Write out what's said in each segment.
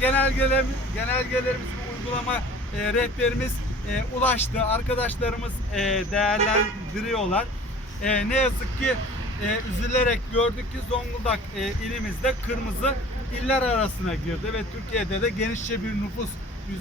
genelgelerimiz, genelgelerimiz uygulama e, rehberimiz e, ulaştı. Arkadaşlarımız e, değerlendiriyorlar. E, ne yazık ki e, üzülerek gördük ki Zonguldak e, ilimizde kırmızı iller arasına girdi ve Türkiye'de de genişçe bir nüfus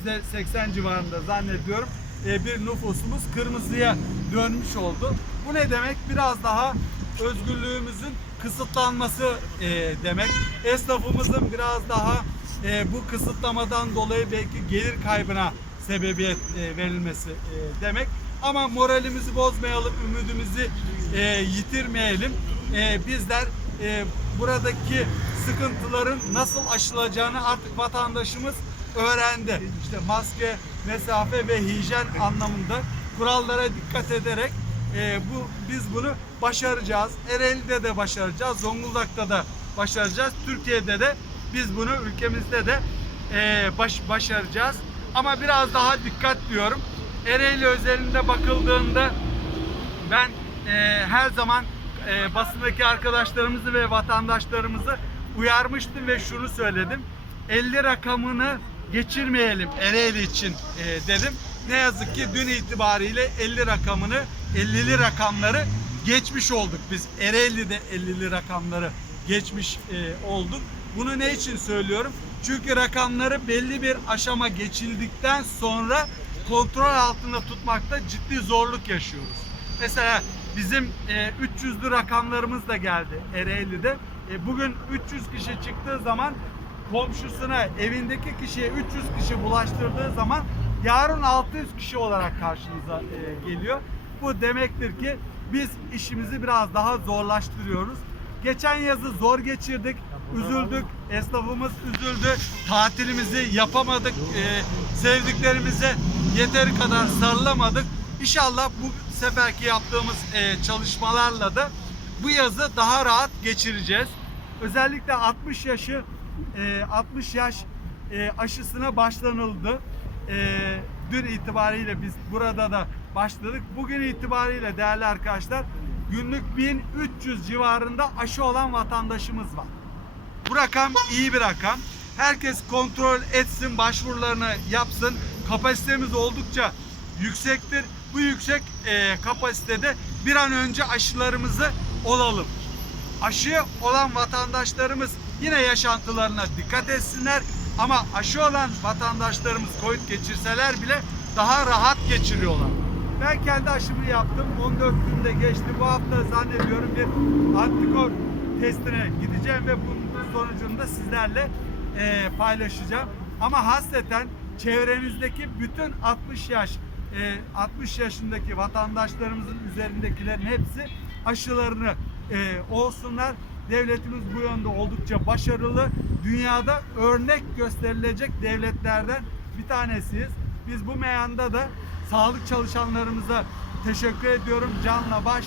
%80 civarında zannediyorum e, bir nüfusumuz kırmızıya dönmüş oldu. Bu ne demek? Biraz daha özgürlüğümüzün kısıtlanması e, demek. Esnafımızın biraz daha e, bu kısıtlamadan dolayı belki gelir kaybına sebebiyet e, verilmesi e, demek. Ama moralimizi bozmayalım, ümidimizi e, yitirmeyelim. E, bizler e, buradaki sıkıntıların nasıl aşılacağını artık vatandaşımız öğrendi. İşte maske, mesafe ve hijyen anlamında kurallara dikkat ederek e, bu biz bunu başaracağız. Ereğli'de de başaracağız, Zonguldak'ta da başaracağız. Türkiye'de de biz bunu ülkemizde de e, baş, başaracağız. Ama biraz daha dikkat diyorum. Ereğli özelinde bakıldığında ben e, her zaman e, basındaki arkadaşlarımızı ve vatandaşlarımızı uyarmıştım ve şunu söyledim. 50 rakamını geçirmeyelim Ereğli için e, dedim. Ne yazık ki dün itibariyle 50 rakamını 50'li rakamları geçmiş olduk biz. Ereğli'de 50'li rakamları geçmiş e, olduk. Bunu ne için söylüyorum? Çünkü rakamları belli bir aşama geçildikten sonra kontrol altında tutmakta ciddi zorluk yaşıyoruz. Mesela bizim e, 300'lü rakamlarımız da geldi Ereğli'de. E, bugün 300 kişi çıktığı zaman komşusuna, evindeki kişiye 300 kişi bulaştırdığı zaman yarın 600 kişi olarak karşınıza e, geliyor. Bu demektir ki biz işimizi biraz daha zorlaştırıyoruz. Geçen yazı zor geçirdik, üzüldük, esnafımız üzüldü, tatilimizi yapamadık, e, sevdiklerimize yeteri kadar sarılamadık. İnşallah bu seferki yaptığımız e, çalışmalarla da bu yazı daha rahat geçireceğiz. Özellikle 60 yaşı e, 60 yaş e, aşısına başlanıldı. E, dün itibariyle biz burada da başladık. Bugün itibariyle değerli arkadaşlar günlük 1300 civarında aşı olan vatandaşımız var. Bu rakam iyi bir rakam. Herkes kontrol etsin, başvurularını yapsın. Kapasitemiz oldukça yüksektir. Bu yüksek e, kapasitede bir an önce aşılarımızı olalım. Aşı olan vatandaşlarımız yine yaşantılarına dikkat etsinler. Ama aşı olan vatandaşlarımız Covid geçirseler bile daha rahat geçiriyorlar. Ben kendi aşımı yaptım. 14 günde geçti. Bu hafta zannediyorum bir antikor testine gideceğim ve bunun sonucunu da sizlerle e, paylaşacağım. Ama hasreten çevrenizdeki bütün 60 yaş e, 60 yaşındaki vatandaşlarımızın üzerindekilerin hepsi aşılarını e, olsunlar. Devletimiz bu yönde oldukça başarılı. Dünyada örnek gösterilecek devletlerden bir tanesiyiz. Biz bu meyanda da sağlık çalışanlarımıza teşekkür ediyorum. Canla baş